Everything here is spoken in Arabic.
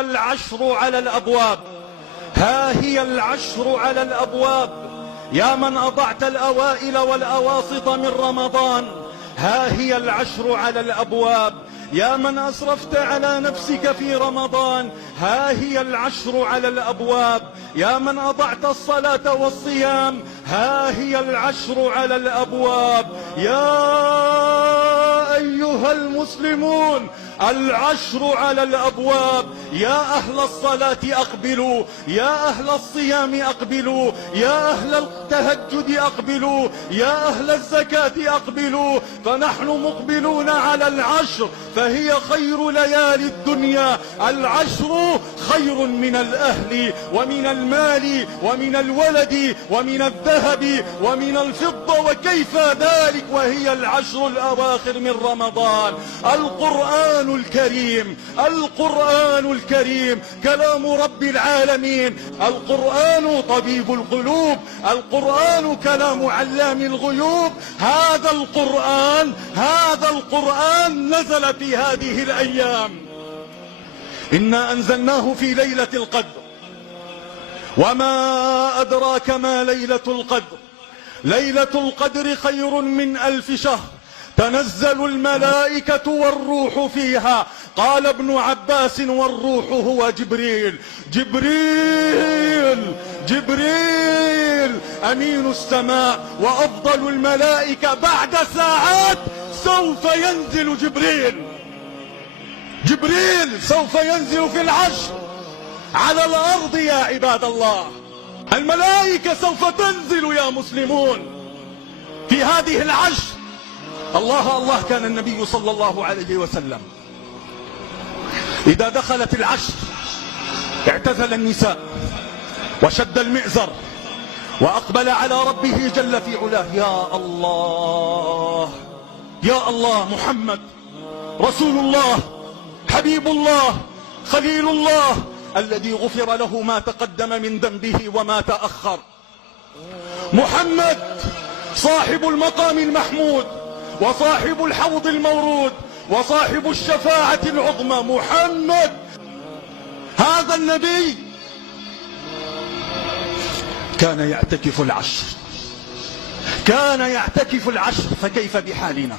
العشر على الأبواب، ها هي العشر على الأبواب. يا من أضعت الأوائل والأواسط من رمضان، ها هي العشر على الأبواب. يا من أسرفت على نفسك في رمضان، ها هي العشر على الأبواب. يا من أضعت الصلاة والصيام، ها هي العشر على الأبواب. يا أيها المسلمون، العشر على الأبواب. يا أهل الصلاة أقبلوا، يا أهل الصيام أقبلوا، يا أهل التهجد أقبلوا، يا أهل الزكاة أقبلوا، فنحن مقبلون على العشر، فهي خير ليالي الدنيا. العشر خير من الأهل ومن المال ومن الولد ومن الذهب ومن الفضة، وكيف ذلك وهي العشر الأواخر من رمضان. القرآن الكريم، القرآن الكريم كلام رب العالمين. القرآن طبيب القلوب، القرآن كلام علام الغيوب. هذا القرآن، هذا القرآن نزل في هذه الأيام. إنا أنزلناه في ليلة القدر، وما أدراك ما ليلة القدر. ليلة القدر خير من 1000 شهر، تنزل الملائكة والروح فيها. قال ابن عباس: والروح هو جبريل. جبريل، جبريل أمين السماء وأفضل الملائكة. بعد ساعات سوف ينزل جبريل. جبريل سوف ينزل في العشر على الأرض يا عباد الله. الملائكة سوف تنزل يا مسلمون في هذه العشر. الله كان النبي صلى الله عليه وسلم إذا دخلت العشر اعتزل النساء وشد المئزر وأقبل على ربه جل في علاه. يا الله، يا الله، محمد رسول الله، حبيب الله، خليل الله، الذي غفر له ما تقدم من ذنبه وما تأخر. محمد صاحب المقام المحمود، وصاحب الحوض المورود، وصاحب الشفاعة العظمى. محمد هذا النبي كان يعتكف العشر، كان يعتكف العشر، فكيف بحالنا؟